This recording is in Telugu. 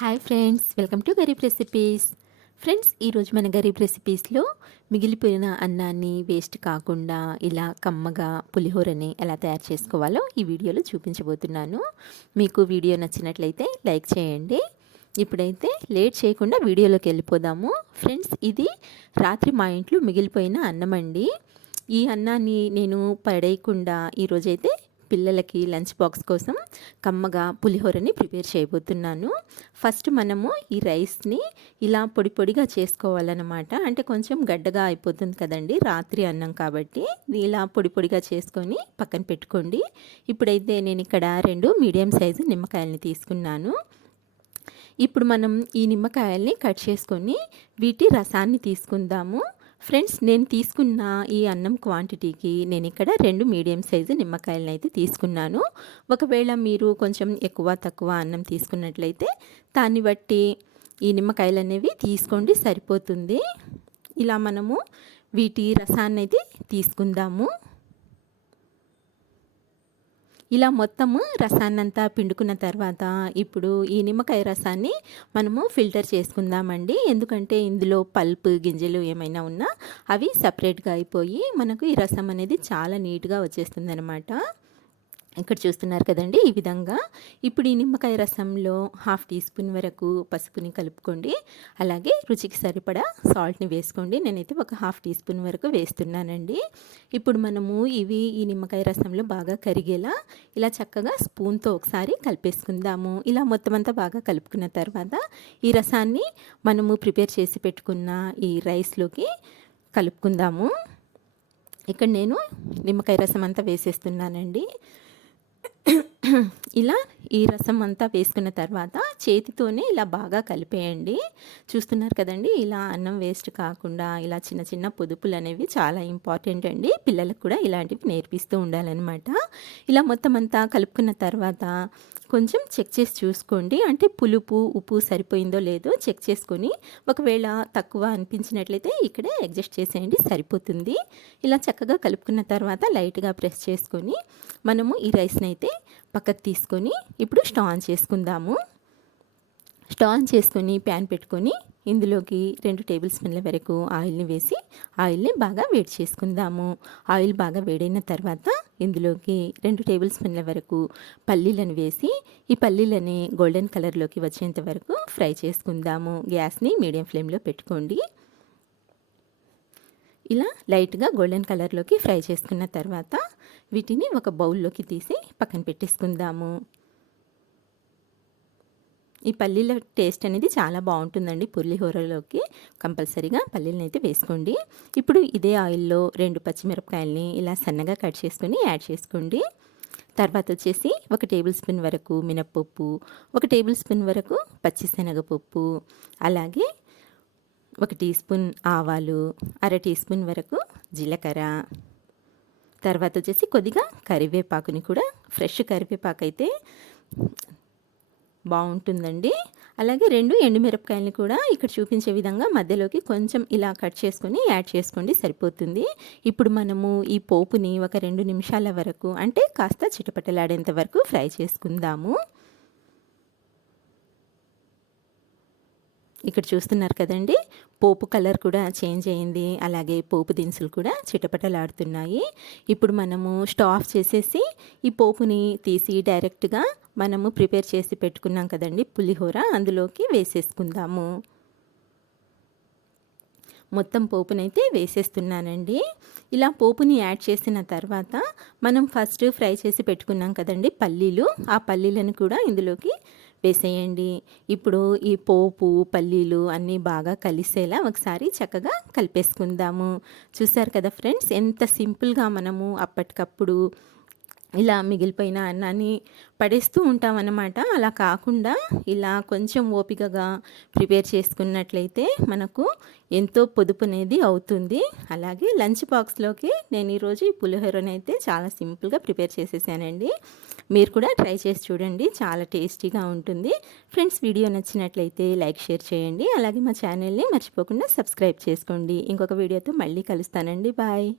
Hi friends, welcome to Garib recipes. Friends, ఈరోజు మన గరీబ్ రెసిపీస్లో మిగిలిపోయిన అన్నాన్ని వేస్ట్ కాకుండా ఇలా కమ్మగా పులిహోరని ఎలా తయారు చేసుకోవాలో ఈ వీడియోలో చూపించబోతున్నాను. మీకు వీడియో నచ్చినట్లయితే లైక్ చేయండి. ఇప్పుడైతే లేట్ చేయకుండా వీడియోలోకి వెళ్ళిపోదాము. ఫ్రెండ్స్, ఇది రాత్రి మా ఇంట్లో మిగిలిపోయిన అన్నం అండి. ఈ అన్నాన్ని నేను పడేయకుండా ఈరోజైతే పిల్లలకి లంచ్ బాక్స్ కోసం కమ్మగా పులిహోరని ప్రిపేర్ చేయబోతున్నాను. ఫస్ట్ మనము ఈ రైస్ని ఇలా పొడి పొడిగా చేసుకోవాలన్నమాట. అంటే కొంచెం గడ్డగా అయిపోతుంది కదండి రాత్రి అన్నం కాబట్టి. ఇలా పొడి పొడిగా చేసుకొని పక్కన పెట్టుకోండి. ఇప్పుడైతే నేను ఇక్కడ 2 మీడియం సైజు నిమ్మకాయలని తీసుకున్నాను. ఇప్పుడు మనం ఈ నిమ్మకాయల్ని కట్ చేసుకొని వీటి రసాన్ని తీసుకుందాము. ఫ్రెండ్స్, నేను తీసుకున్న ఈ అన్నం క్వాంటిటీకి నేను ఇక్కడ 2 మీడియం సైజు నిమ్మకాయలను అయితే తీసుకున్నాను. ఒకవేళ మీరు కొంచెం ఎక్కువ తక్కువ అన్నం తీసుకున్నట్లయితే దాన్ని బట్టి ఈ నిమ్మకాయలు అనేవి తీసుకోండి, సరిపోతుంది. ఇలా మనము వీటి రసాన్ని అయితే తీసుకుందాము. ఇలా మొత్తము రసాన్నంతా పిండుకున్న తర్వాత ఇప్పుడు ఈ నిమ్మకాయ రసాన్ని మనము ఫిల్టర్ చేసుకుందామండి. ఎందుకంటే ఇందులో పల్ప్ గింజలు ఏమైనా ఉన్నా అవి సపరేట్గా అయిపోయి మనకు ఈ రసం అనేది చాలా నీట్గా వచ్చేస్తుంది అనమాట. ఇక్కడ చూస్తున్నారు కదండి, ఈ విధంగా. ఇప్పుడు ఈ నిమ్మకాయ రసంలో 1/2 టీ స్పూన్ వరకు పసుపుని కలుపుకోండి. అలాగే రుచికి సరిపడా సాల్ట్ని వేసుకోండి. నేనైతే ఒక 1/2 టీ స్పూన్ వరకు వేస్తున్నానండి. ఇప్పుడు మనము ఈ నిమ్మకాయ రసంలో బాగా కరిగేలా ఇలా చక్కగా స్పూన్తో ఒకసారి కలిపేసుకుందాము. ఇలా మొత్తం అంతా బాగా కలుపుకున్న తర్వాత ఈ రసాన్ని మనము ప్రిపేర్ చేసి పెట్టుకున్న ఈ రైస్లోకి కలుపుకుందాము. ఇక్కడ నేను నిమ్మకాయ రసం అంతా వేసేస్తున్నానండి. ఇలా ఈ రసం అంతా వేసుకున్న తర్వాత చేతితోనే ఇలా బాగా కలిపేయండి. చూస్తున్నారు కదండి, ఇలా అన్నం వేస్ట్ కాకుండా ఇలా చిన్న చిన్న పొదుపులు అనేవి చాలా ఇంపార్టెంట్ అండి. పిల్లలకు కూడా ఇలాంటివి నేర్పిస్తూ ఉండాలన్నమాట. ఇలా మొత్తం అంతా కలుపుకున్న తర్వాత కొంచెం చెక్ చేసి చూసుకోండి. అంటే పులుపు ఉప్పు సరిపోయిందో లేదో చెక్ చేసుకొని ఒకవేళ తక్కువ అనిపించినట్లయితే ఇక్కడే అడ్జస్ట్ చేసేయండి, సరిపోతుంది. ఇలా చక్కగా కలుపుకున్న తర్వాత లైట్గా ప్రెస్ చేసుకొని మనము ఈ రైస్ని అయితే పక్కకు తీసుకొని ఇప్పుడు స్టవ్ ఆన్ చేసుకుందాము. స్టవ్ ఆన్ చేసుకొని ప్యాన్ పెట్టుకొని ఇందులోకి 2 టేబుల్ స్పూన్ల వరకు ఆయిల్ని వేసి ఆయిల్ని బాగా వేడి చేసుకుందాము. ఆయిల్ బాగా వేడైన తర్వాత ఇందులోకి 2 టేబుల్ స్పూన్ల వరకు పల్లీలను వేసి ఈ పల్లీలని గోల్డెన్ కలర్లోకి వచ్చేంత వరకు ఫ్రై చేసుకుందాము. గ్యాస్ని మీడియం ఫ్లేమ్లో పెట్టుకోండి. ఇలా లైట్గా గోల్డెన్ కలర్లోకి ఫ్రై చేసుకున్న తర్వాత వీటిని ఒక బౌల్లోకి తీసి పక్కన పెట్టేసుకుందాము. ఈ పల్లీల టేస్ట్ అనేది చాలా బాగుంటుందండి. పులిహోరలోకి కంపల్సరీగా పల్లీలను అయితే వేసుకోండి. ఇప్పుడు ఇదే ఆయిల్లో 2 పచ్చిమిరపకాయలని ఇలా సన్నగా కట్ చేసుకొని యాడ్ చేసుకోండి. తర్వాత వచ్చేసి 1 టేబుల్ స్పూన్ వరకు మినప్పప్పు, 1 టేబుల్ స్పూన్ వరకు పచ్చిశనగపప్పు, అలాగే 1 టీ స్పూన్ ఆవాలు, 1/2 టీ స్పూన్ వరకు జీలకర్ర, తర్వాత వచ్చేసి కొద్దిగా కరివేపాకుని కూడా, ఫ్రెష్ కరివేపాకు అయితే బాగుంటుందండి. అలాగే 2 ఎండుమిరపకాయలని కూడా ఇక్కడ చూపించే విధంగా మధ్యలోకి కొంచెం ఇలా కట్ చేసుకొని యాడ్ చేసుకోండి, సరిపోతుంది. ఇప్పుడు మనము ఈ పోపుని ఒక 2 నిమిషాల వరకు అంటే కాస్త చిటపటలాడేంత వరకు ఫ్రై చేసుకుందాము. ఇక్కడ చూస్తున్నారు కదండి, పోపు కలర్ కూడా చేంజ్ అయింది. అలాగే పోపు దినుసులు కూడా చిటపటలాడుతున్నాయి. ఇప్పుడు మనము స్టవ్ ఆఫ్ చేసేసి ఈ పోపుని తీసి డైరెక్ట్గా మనము ప్రిపేర్ చేసి పెట్టుకున్నాం కదండి పులిహోర, అందులోకి వేసేసుకుందాము. మొత్తం పోపునైతే వేసేస్తున్నానండి. ఇలా పోపుని యాడ్ చేసిన తర్వాత మనం ఫస్ట్ ఫ్రై చేసి పెట్టుకున్నాం కదండి పల్లీలు, ఆ పల్లీలను కూడా ఇందులోకి వేసేయండి. ఇప్పుడు ఈ పోపు పల్లీలు అన్నీ బాగా కలిసేలా ఒకసారి చక్కగా కలిపేసుకుందాము. చూసారు కదా ఫ్రెండ్స్, ఎంత సింపుల్గా మనము అప్పటికప్పుడు ఇలా మిగిలిపోయిన అన్నాన్ని పడేస్తూ ఉంటామన్నమాట. అలా కాకుండా ఇలా కొంచెం ఓపికగా ప్రిపేర్ చేసుకున్నట్లయితే మనకు ఎంతో పొదుపు అనేది అవుతుంది. అలాగే లంచ్ బాక్స్లోకి నేను ఈరోజు ఈ పులిహోరని అయితే చాలా సింపుల్గా ప్రిపేర్ చేసేసానండి. మీరు కూడా ట్రై చేసి చూడండి, చాలా టేస్టీగా ఉంటుంది. ఫ్రెండ్స్, వీడియో నచ్చినట్లయితే లైక్ షేర్ చేయండి. అలాగే మా ఛానల్ని మర్చిపోకుండా సబ్స్క్రైబ్ చేసుకోండి. ఇంకొక వీడియోతో మళ్ళీ కలుస్తానండి. బాయ్.